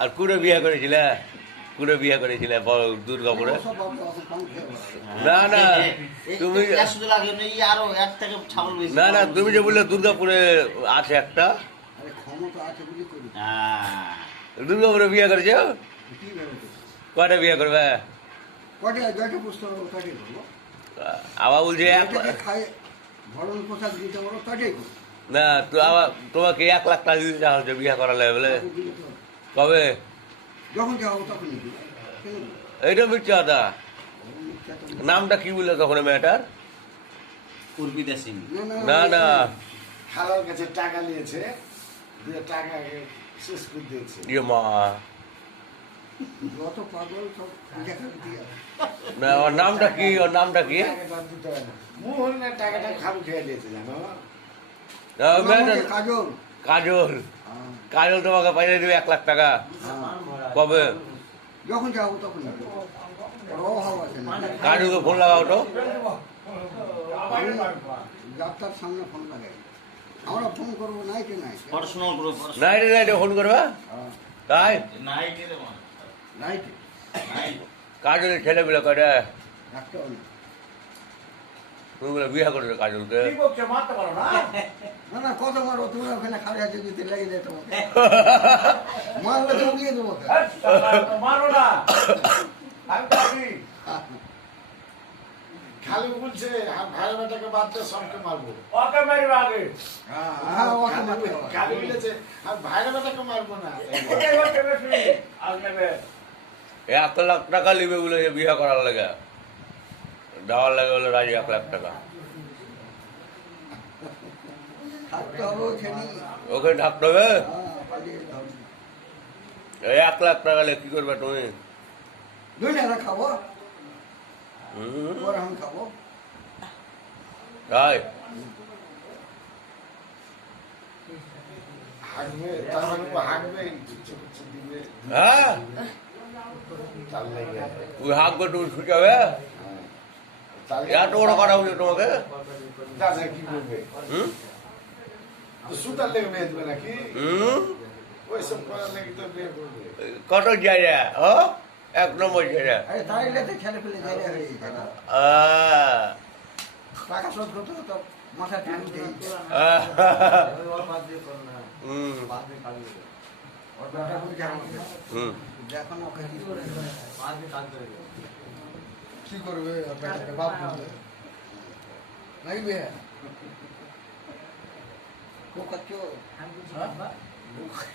আর কুড়ে বিয়ে করেছিলে? কুড়ে বিয়ে করেছিলে দুর্গাপুরে? না না তুমি, না না তুমি যে বললে দুর্গাপুরে আছে একটা, দুর্গাপুরে বিয়ে করেছ? কয়টা বিয়ে করবে? আবার বলছে না, তো আবার তোমাকে 1 লাখ টাকা দিতে চাওয়া হচ্ছে বিয়ে করালে বলে? কবে? এইটা মিথ্যে কথা। নামটা কি বললে তখন মেয়েটার? উর্মিতা সিং। না না, খালার কাছে টাকা নিয়েছে, দিয়ে টাকা শেষ করে দিয়েছে। ইয়ে মা, না ওর নামটা কি? ওর নামটা কি? মোহন না টাকাটা খাবো খেয়ে দিয়েছে জানো। কাজল। কাজল, কাজল তোমাকে পাঠিয়ে দেবে 1 লাখ টাকা। কবে? যখন যাবো তখন কাজলকে ফোন লাগাও তো। যাত্রার সামনে ফোন লাগে, আমরা ফোন করবো নাইটে নাই, নাইটে নাইটে ফোন করবা? তাই নাইটে কাজলের ছেলেগুলো কয়টা? একটাও না। তুমি বলে বিয়ে করেছো কাজলকে? না না, কত মারো তুমি, ওখানে খালি হাতে দিতে লেগে যায় তোমাকে, মারলে তো দিয়ে দেবো। খালি বলছে ভাইয়ের বেটাকে বাচ্চা সবকে মারবো। হ্যাঁ, ওকে মারতে হবে। খালি বলেছে আর ভাইয়ের বেটাকে মারবো না। 1 লাখ টাকা নিবে বলে বিয়ে করার লাগে, দেওয়ার লাগে বলে রাজি 1 লাখ টাকা। থাকতে হবে ওখানে। ওখানে থাকতে হবে। হ্যাঁ, পালিয়ে যেতে হবে। 1 লাখ টাকা নিয়ে কি করবে তুমি? দুই টাকা খাবো, হুম, পরে আমি খাবো। তাই হাঁকবে, তার মানে হাঁকবে, কিছু দিবে, হ্যাঁ, তার লেগে। ওই হাঁকবে তুমি ছুটাবে। এত বড় কথা বলছো তোমাকে। দাদা কি করবে? হুম তো সুতার লেগে মেয়ে দেবে নাকি? হুম, ওইসব করার লেগে তো বিয়ে করবে। কত জায়গা? ও 1 নম্বর জায়গা। আরে তাইলে তো ছেলে পেলে জায়গা হয়ে যায় না, টাকা শোধ করতে তো মাথা টেনে দেয়। হুম ওর ব্যাটা করে জানো না। হুম, দেখো না ওকে কি করে, কি করবে ওর ব্যাটাকে, বাপ করবে নাকি বিয়ে? ও কাচ্চো